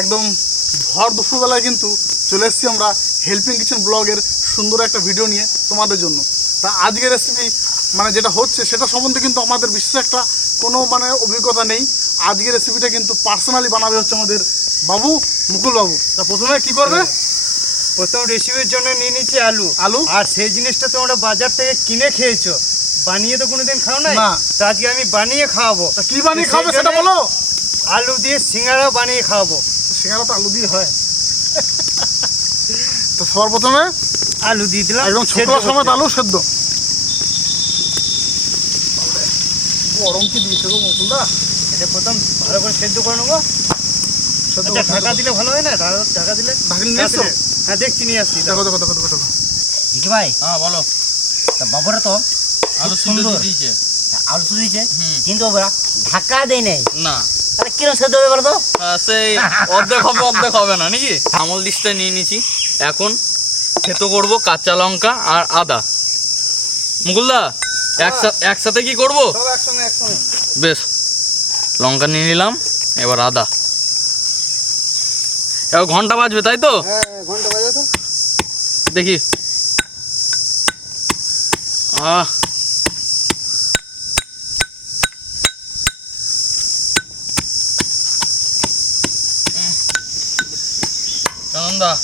একদম ভর দুপুরবেলায় কিন্তু চলে এসেছি আমরা হেল্পিং কিচেন ব্লগের সুন্দর একটা ভিডিও নিয়ে তোমাদের জন্য। তা আজকের রেসিপি মানে যেটা হচ্ছে সেটা সম্বন্ধে কিন্তু আমাদের বিশেষ একটা কোনো মানে অভিজ্ঞতা নেই। আজকের রেসিপিটা কিন্তু পার্সোনালি বানাবে হচ্ছে আমাদের বাবু মুকুল বাবু। তা প্রথমে কি করবে? প্রথম রেসিপির জন্য নিয়ে নিচ্ছি আলু। আলু? আর সেই জিনিসটা তোমরা বাজার থেকে কিনে খেয়েছো। বানিয়ে তো কোনোদিন খাও নাই? না। তো আজকে আমি বানিয়ে খাওয়াবো। তা কি বানিয়ে খাবে সেটা বলো। আলু দিয়ে সিঙ্গারা বানিয়ে খাওয়াবো। সেখানে তো আলু দিয়ে হয়। তো সবার প্রথমে আলু দিয়ে দিলাম একদম ছোট সময় আলু সেদ্ধ। গরম কি দিয়েছে গো মুকুলদা এটা প্রথম ভালো করে সেদ্ধ করে নেব। আচ্ছা ঢাকা দিলে ভালো হয় না? ঢাকা- দিলে ঢাকা হ্যাঁ দেখছি নিয়ে আসছি দেখো দেখো দেখো দেখো দেখো। ভাই হ্যাঁ বলো। তা বাবুরা তো আলু সুন্দর। দিয়েছে। আলু দিয়েছে? কিন্তু ঢাকা দেয় নাই। না। তাহলে কিরম সেদ্ধ হবে বলো তো? সেই অর্ধেক হবে অর্ধেক হবে না নাকি? আমল ডিশটা নিয়ে নিয়েছি। এখন থেতো করব কাঁচা লঙ্কা আর আদা। মুকুলদা একসাথে একসাথে কি করব? বেশ লঙ্কা নিয়ে নিলাম এবার আদা। এবার ঘণ্টা বাজবে তাই তো? হ্যাঁ তো। দেখি। আহ চন্দা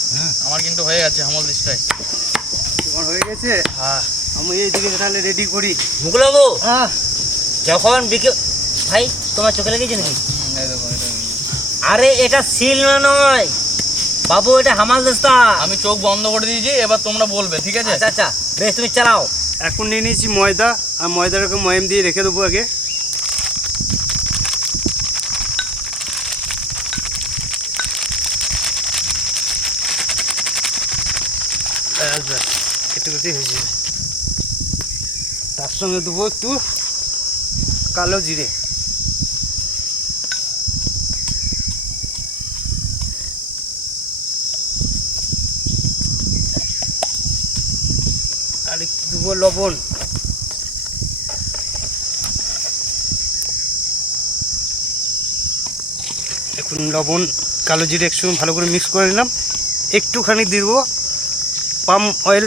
আমার কিন্তু হয়ে গেছে আমল দিসটাই তোমার হয়ে গেছে? হ্যাঁ। আমি এইদিকে তাহলে রেডি করি। মুকুল বাবু হ্যাঁ। যখন বিকে ভাই তোমার চোখে লেগেছে নাকি। আরে এটা সিল না নয়। বাবু এটা হামাল দস্তা। আমি চোখ বন্ধ করে দিয়েছি এবার তোমরা বলবে ঠিক আছে? আচ্ছা আচ্ছা। বেশ তুমি চালাও। এখন নিয়ে নিয়েছি ময়দা আর ময়দাটাকে ময়াম দিয়ে রেখে দেবো আগে। কেটে কেটে হয়ে যাবে তার সঙ্গে দেবো একটু কালো জিরে। আর একটু দেবো লবণ। এখন লবণ, কালো জিরে একসঙ্গে ভালো করে মিক্স করে নিলাম। একটুখানি দিব পাম অয়েল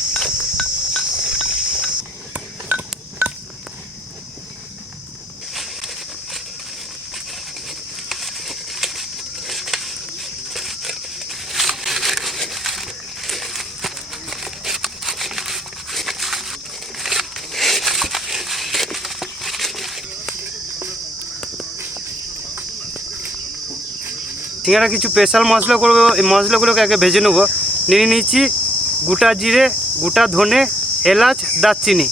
সিঙ্গারা কিছু স্পেশাল মশলা করব এই মশলাগুলোকে আগে ভেজে নেব। নিয়ে নিচ্ছি গোটা জিরে গোটা ধনে এলাচ দারচিনি।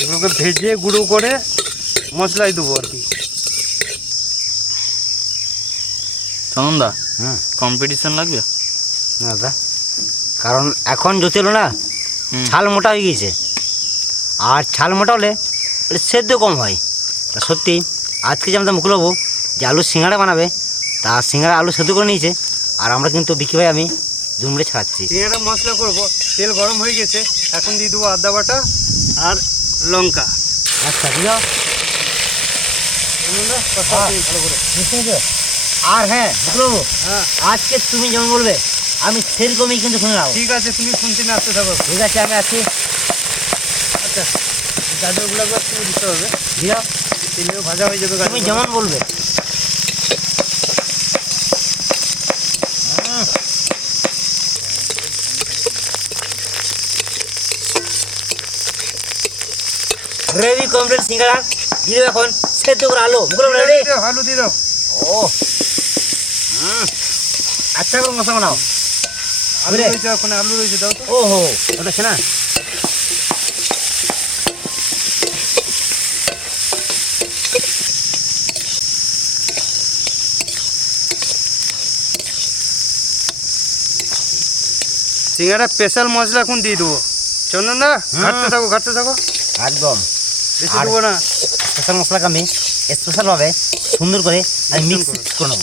এগুলোকে ভেজে গুঁড়ো করে মশলাই দেবো আর কি। চন্দা হ্যাঁ। কম্পিটিশন লাগবে? না দা কারণ এখন জোতেল না ছাল মোটা হয়ে গিয়েছে। আর ছাল মোটা হলে সেদ্ধ কম হয়। সত্যি আজকে যে আমাদের মুকুল যে আলু সিঙ্গাড়া বানাবে তা সিঙ্গাড়া আলু সেদ্ধ করে নিয়েছে আর আমরা কিন্তু বিকি ভাই আমি দুমড়ে ছাড়াচ্ছি। সিঙ্গারা মশলা করব তেল গরম হয়ে গেছে এখন দিয়ে দেবো আদা বাটা আর লঙ্কা। আচ্ছা বুঝতে আর হ্যাঁ মুকুল বাবু হ্যাঁ। আজকে তুমি যেমন বলবে আমি সেরকমই কিন্তু শুনে নাও ঠিক আছে তুমি শুনতে না আসতে থাকো। ঠিক আছে আমি আছি আচ্ছা গাজরগুলো একবার তুমি দিতে হবে। দিও তেলেও ভাজা হয়ে যাবে তুমি যেমন বলবে। গ্রেভি কমপ্লিট সিঙ্গারা? দিয়ে এখন সেদ্ধ করে আলু। মুকুল রেডি আলু দিয়ে দাও। ও। আচ্ছা করে মশলা বানাও। আলু রয়েছে ওখানে আলু রয়েছে দাও তো। ও হো ওটা না সিঙ্গারা স্পেশাল মশলা এখন দিয়ে দেবো। চন্দন দা ঘাটতে থাকো ঘাটতে থাকো। একদম। বেশি দেবো না। স্পেশাল মশলাকে আমি স্পেশালভাবে সুন্দর করে আমি মিক্স করে। নেব।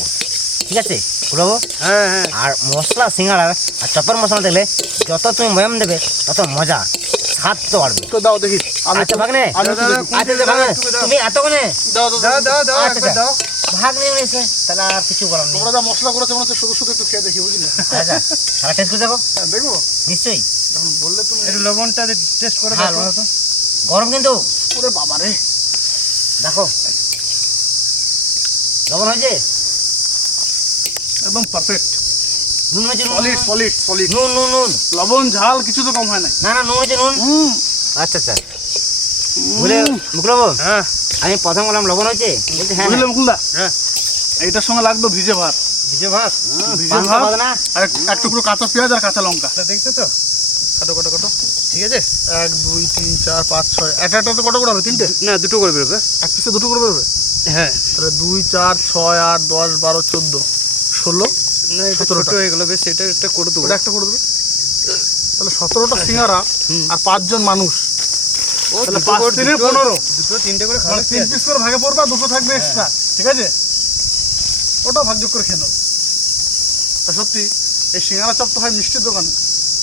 ঠিক আছে? খুলবো হ্যাঁ হ্যাঁ। আর মশলা সিঙ্গাড়ার আর চপের মশলা দিলে যত তুমি ময়াম দেবে তত মজা স্বাদ তো বাড়বে। তো দাও দেখি। আমি আচ্ছা ভাগনে। আমি একটু দেখি। আচ্ছা আচ্ছা, তুমি এতক্ষণে দাও দাও দাও দাও আচ্ছা, একবার দাও। ভাগ নিয়ে নিয়েছে তাহলে আর কিছু বলার নেই। তোমরা যা মশলা করেছ মনে হচ্ছে শুধু শুধু একটু খেয়ে দেখি বুঝলে? আচ্ছা সারা টেস্ট করে দেখো। হ্যাঁ, দেখব। নিশ্চয়ই। যখন বললে তুমি একটু লবণটা টেস্ট করে হ্যাঁ, দেখো। তো। গরম কিন্তু। ওরে বাবা রে। দেখো। লবণ হয়েছে? একদম পারফেক্ট নুন হয়েছে নুন। সলিড সলিড সলিড নুন নুন নুন। লবণ ঝাল কিছু তো কম হয় না না না নুন হয়েছে নুন। হুম। আচ্ছা আচ্ছা। বলে মুখলাবো হ্যাঁ। আমি প্রথম বললাম লবণ হয়েছে? বলছে হ্যাঁ বুঝলে মুকুলদা। হ্যাঁ। এইটার সঙ্গে লাগতো ভিজে ভাত। ভিজে ভাত? ভিজে ভাত না আর এক- টুকরো কাঁচা পেঁয়াজ আর কাঁচা লঙ্কা। এটা দেখছ তো? কাটো কাটো কাটো। ঠিক আছে? এক দুই তিন চার পাঁচ ছয়। একটা একটা কত করে হবে? তিনটে? না দুটো করে বেরোবে। এক পিসে দুটো করে বেরোবে? হ্যাঁ। তাহলে দুই চার ছয় আট দশ বারো চোদ্দ ষোলো না এটা ছোট সতেরোটা। হয়ে গেলো বেশ এটা একটা করে দেবো। একটা করে দেবে? তাহলে সতেরোটা সিঙ্গারা হুম। আর পাঁচজন মানুষ। দুটো পাঁচ করে- তিনে দুটো- পনেরো। দুটো তিনটে করে খাওয়া তিন পিস করে ভাগে পড়বা দুটো থাকবে এক্সট্রা ঠিক আছে? ওটাও ভাগযোগ করে খেয়ে তা সত্যি এই সিঙ্গারা চপ তো হয় মিষ্টির দোকানে।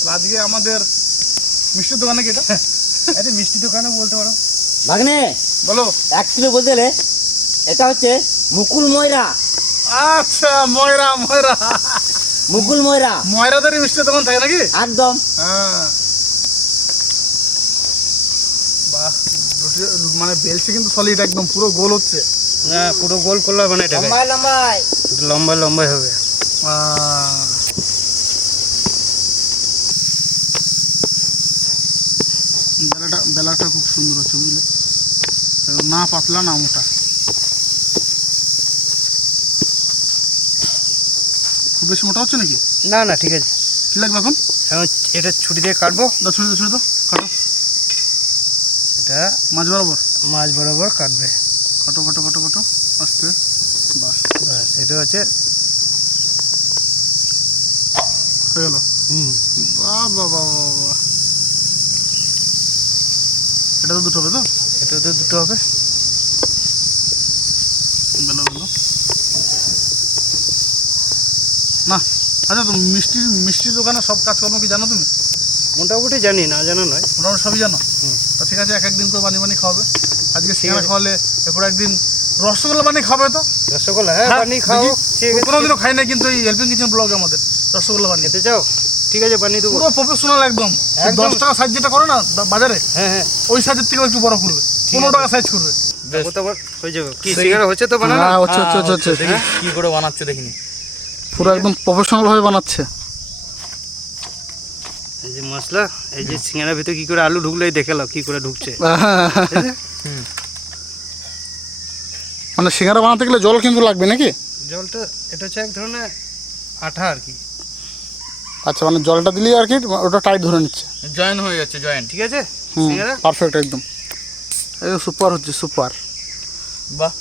আজকে আমাদের মিষ্টির দোকানে কি এটা? আরে মিষ্টি দোকানে বলতে পারো। ভাগ্নে বলো। অ্যাকচুয়ালি বলতে গেলে এটা হচ্ছে মুকুল ময়রা। আচ্ছা ময়রা ময়রা। মুকুল ময়রা। ময়রাদেরই মিষ্টির দোকান থাকে নাকি? একদম। হ্যাঁ বাহ রুটি মানে বেলছে কিন্তু সলিড একদম পুরো গোল হচ্ছে। হ্যাঁ পুরো গোল করলে মানে এটা লম্বা লম্বাই হবে। আহ, বেলাটা বেলাটা খুব সুন্দর হচ্ছে বুঝলে? না পাতলা না মোটা। খুব বেশি মোটা হচ্ছে নাকি? না না ঠিক আছে। কি লাগবে এখন? এখন এটা ছুটি দিয়ে কাটবো। ছুরি দাও ছুরি দাও। এটা মাছ বরাবর? মাছ বরাবর কাটবে। কাটো কাটো কাটো কাটো? আস্তে বাস। ব্যাস এটা হচ্ছে হয়ে গেল? হুম। বাহ বাহ বাহ বাহ এটা তো দুটো হবে তো? এটা তো দুটো হবে। বেলো বেলো। না আচ্ছা তো মিষ্টি মিষ্টির দোকানে সব কাজকর্ম কি জানো তুমি? মোটামুটি জানি না জানা নয়। মোটামুটি সবই জানো? হুম। ঠিক আছে এক একদিন করে বানিয়ে বানিয়ে খাওয়াবে। আজকে সিঙ্গারা খাওয়ালে এরপর একদিন রসগোল্লা বানিয়ে খাবে তো? রসগোল্লা হ্যাঁ বানিয়ে খাও। কোনোদিনও খাই না কিন্তু এই হেল্পিং কিচেন ব্লগ আমাদের রসগোল্লা বানিয়ে। খেতে চাও? ঠিক আছে বানিয়ে দেবো। পুরো প্রফেশনাল একদম। দশ টাকা সাইজ যেটা করে না বাজারে হ্যাঁ হ্যাঁ। ওই সাইজের থেকেও একটু বড় করবে। পনেরো টাকা সাইজ করবে। হয়ে কি হচ্ছে তো বানানো? হ্যাঁ হচ্ছে হচ্ছে হচ্ছে হচ্ছে। কি করে বানাচ্ছে দেখিনি। পুরো একদম প্রফেশনাল ভাবে বানাচ্ছে। যে মশলা এই যে সিঙ্গারার ভিতরে কি করে আলু ঢুকলো দেখে নাও কি করে ঢুকছে। মানে সিঙ্গারা বানাতে গেলে জল কিন্তু লাগবে নাকি? জলটা এটা হচ্ছে এক ধরনের আঠা আর কি। আচ্ছা মানে জলটা দিলেই আর কি ওটা টাইট ধরে নিচ্ছে। জয়েন হয়ে যাচ্ছে জয়েন ঠিক আছে? সিঙ্গারা? পারফেক্ট একদম। একদম সুপার হচ্ছে সুপার বাহ।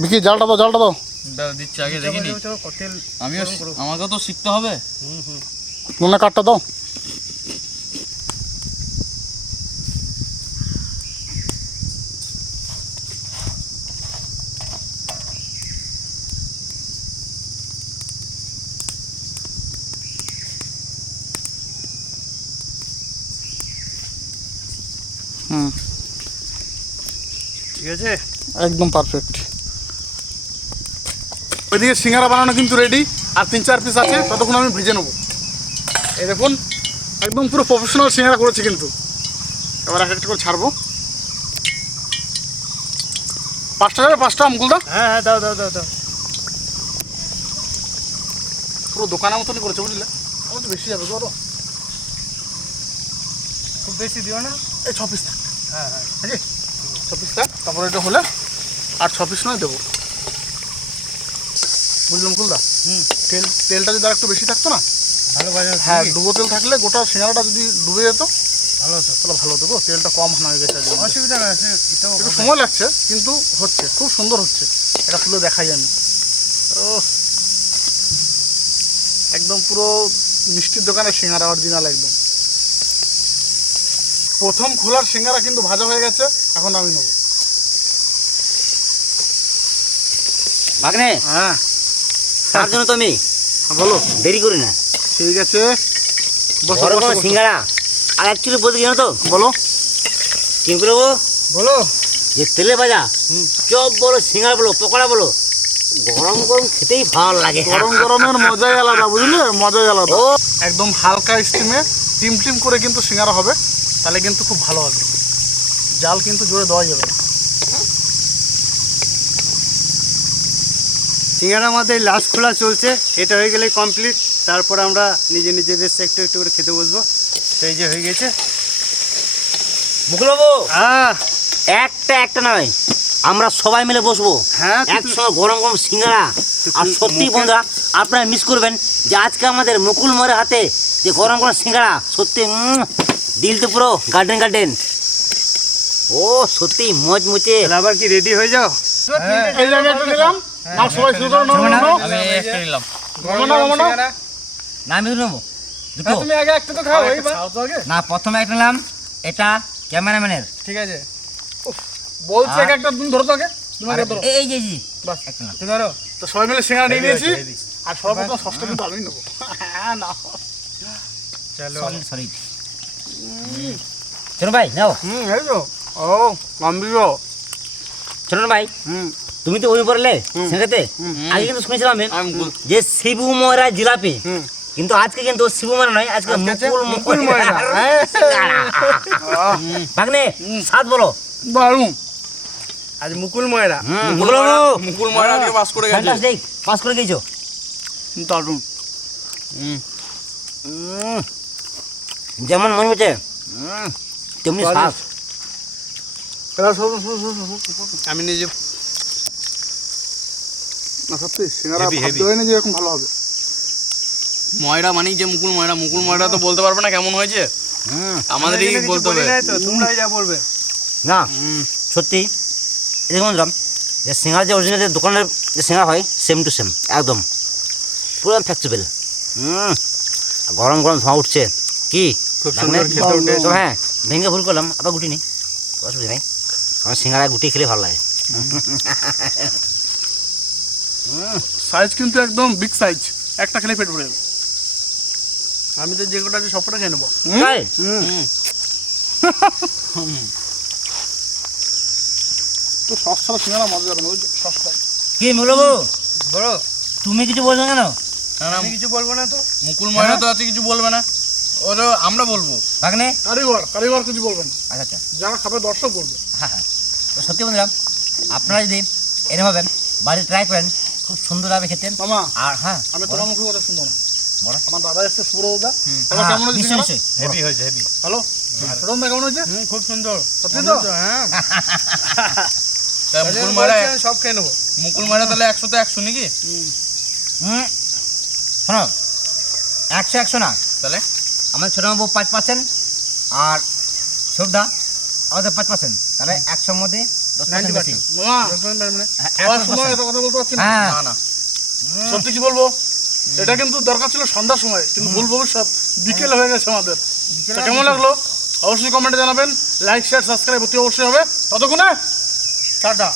বিকি জালটা দাও জালটা দাও। দিচ্ছি আগে দেখিনি চলো, তেল আমিও। আমাকেও তো শিখতে হবে। হুম হুম নুনে কাঠটা দাও। হুম। ঠিক আছে? একদম পারফেক্ট ওইদিকে সিঙ্গারা বানানো কিন্তু রেডি আর তিন চার পিস আছে ততক্ষণ আমি ভেজে নেব। এই দেখুন একদম পুরো প্রফেশনাল সিঙ্গারা করেছি কিন্তু। এবার এক একটা করে ছাড়বো। পাঁচটা যাবে? পাঁচটা আমগুলদা হ্যাঁ হ্যাঁ দাও দাও দাও দাও। পুরো দোকানের মতনই করেছে বুঝলে? আমার তো বেশি যাবে আরও। খুব বেশি দিও না। এই ছ পিস থাক। হ্যাঁ হ্যাঁ। ছ পিস থাক। তারপরে এটা হলে আর ছ পিস নয় দেবো। বুঝলাম কুলদা হুম। তেল তেলটা যদি আর একটু বেশি থাকতো না? ভালো বাজার হ্যাঁ ডুবো তেল থাকলে গোটা সিঙ্গারাটা যদি ডুবে যেত ভালো তো তাহলে ভালো হতো গো তেলটা কম হয়ে গেছে অসুবিধা না একটু সময় লাগছে কিন্তু হচ্ছে খুব সুন্দর হচ্ছে। এটা তুলে দেখাই আমি। ও একদম পুরো মিষ্টির দোকানে সিঙ্গারা অরিজিনাল একদম। প্রথম খোলার সিঙ্গারা কিন্তু ভাজা হয়ে গেছে এখন আমি নেব। ভাগ্নে হ্যাঁ। তার জন্য তো আমি বলো। দেরি করি না। ঠিক আছে। বসো বসো, বড় সিঙ্গারা। আর অ্যাকচুয়ালি বলতে জানো তো। বলো। কি করব বলো। যে তেলে ভাজা চপ বলো সিঙ্গারা বলো পকোড়া বলো গরম গরম খেতেই ভালো লাগে। গরম গরমের মজাই আলাদা বুঝলে? মজাই আলাদা। একদম হালকা স্টিমে টিম টিম করে কিন্তু সিঙ্গারা হবে তাহলে কিন্তু খুব ভালো হবে। জাল কিন্তু জোরে দেওয়া যাবে না। সিঙ্গারা আমাদের লাস্ট খোলা চলছে এটা হয়ে গেলে কমপ্লিট তারপর আমরা নিজে নিজে বেশ একটু একটু করে খেতে বসবো। সেই যে হয়ে গেছে। মুকুলবাবু! আহ একটা একটা নয় আমরা সবাই মিলে বসবো। হ্যাঁ একসঙ্গে গরম গরম সিঙ্গারা। আর সত্যি বন্ধুরা আপনারা মিস করবেন যে আজকে আমাদের মুকুল মরে হাতে যে গরম গরম সিঙ্গারা সত্যি দিল তো পুরো গার্ডেন গার্ডেন ও সত্যি মজ মুচে আবার কি রেডি হয়ে যাও? একটা নিলাম নাও সবাই শুরু করো নাও নাও আমি একটা নিলাম। নাও নাও নাও নাও না আমি নেব। দুটো। তুমি আগে একটা তো খাও এইবার। খাও তো আগে। না প্রথমে একটা নিলাম। এটা ক্যামেরাম্যানের। ঠিক আছে। বলছে এক একটা তুমি ধরো তো আগে। তুমি আগে ধরো। এই এই যে। জি বাস একটা নাও। তুমি ধরো। তো সবাই মিলে সিঙ্গারা নিয়ে নিয়েছি। আর সর্বপ্রথম ষষ্ঠ কিন্তু আমি নেব। না চলো। সলিড সলিড ভাই নাও। হুম এই তো। ও গম্ভীর চলো ভাই। হুম। তুমি তো ওই পড়লে সেটাতে আগে কিন্তু শুনেছিলাম যে শিবু ময়রা জিলাপি। কিন্তু আজকে কিন্তু মুকুল ময়রা নয় আজকে আজকে মুকুল মুকুল ভাগ্নে সাত বলো। দারুণ আজ মুকুল ময়রা মুকুল মুকুল ময়রা-। আজকে পাস করে গেছে। পাস করে গেছো। দারুণ। যেমন মনে হচ্ছে তেমনি শ্বাস আমি নিজে না সত্যি সিঙ্গারা Heavy, heavy. ভাবতে যে এরকম ভালো হবে। ময়রা মানেই যে মুকুল ময়রা মুকুল ময়রা তো বলতে পারবে না কেমন হয়েছে। হুম, আমাদেরই আমি কিছু বলতে বলি হবে। নাই তো তোমরাই যা বলবে। না সত্যি বন্ধুরা যে সিঙ্গার যে অরিজিনাল যে দোকানের যে সিঙ্গার হয় সেম টু সেম একদম। পুরো ফ্লেক্সিবল হুম। গরম গরম ধোঁয়া উঠছে। কি? খুব খেতে তো হ্যাঁ ভেঙে ভুল করলাম আবার গুটি নেই অসুবিধা নেই। আমার সিঙ্গারায় গুটি খেলে ভালো লাগে। সাইজ কিন্তু একদম বিগ সাইজ একটা খেলে পেট ভরে যাবে। আমি তো যে কটা আছে সবটা খেয়ে নেব। তাই? তো সস ছাড়া সিঙ্গারা মজা যাবে না ওই কি বলব বলো তুমি কিছু বলছো কেন? আমি কিছু বলব না তো। মুকুল ময়রা তো আছে কিছু বলবে না। ওরা আমরা বলব। ভাগ্নে? কারিগর কারিগর কিছু বলবেন না। আচ্ছা আচ্ছা। যারা খাবে দর্শক বলবে। হ্যাঁ হ্যাঁ। সত্যি বন্ধুরা আপনারা যদি এরকম ভাবেন বাড়ি ট্রাই করেন খুব সুন্দর হবে খেতে মামা আর হ্যাঁ আমি তোমার মুখে কথা শুনব না। বলো। আমার দাদা এসছে সুরদা দাদা হ্যাঁ, কেমন হয়েছে হেভি হয়েছে হেভি হ্যালো? সুরদা কেমন হয়েছে? খুব সুন্দর। সত্যি তো? হ্যাঁ। মুকুল আমি সব খেয়ে নেব। মুকুল ময়রা তাহলে একশোতে একশো নাকি? হুম। শোনো একশো একশো না। তাহলে? আমার ছোটো বাবু পাঁচ পার্সেন্ট আর শ্রদ্ধা আমাদের পাঁচ পার্সেন্ট তাহলে একশোর মধ্যে বেশি। মামা হ্যাঁ, খাওয়ার 100% সময় এত কথা বলতে পারছি না? হ্যাঁ। সত্যি কি বলব। এটা কিন্তু দরকার ছিল সন্ধ্যার সময় কিন্তু ভুল ভবিষ্যৎ বিকেল হয়ে। গেছে আমাদের। কেমন লাগল? অবশ্যই কমেন্টে জানাবেন। লাইক শেয়ার সাবস্ক্রাইব অতি অবশ্যই হবে। ততক্ষণে টাটা।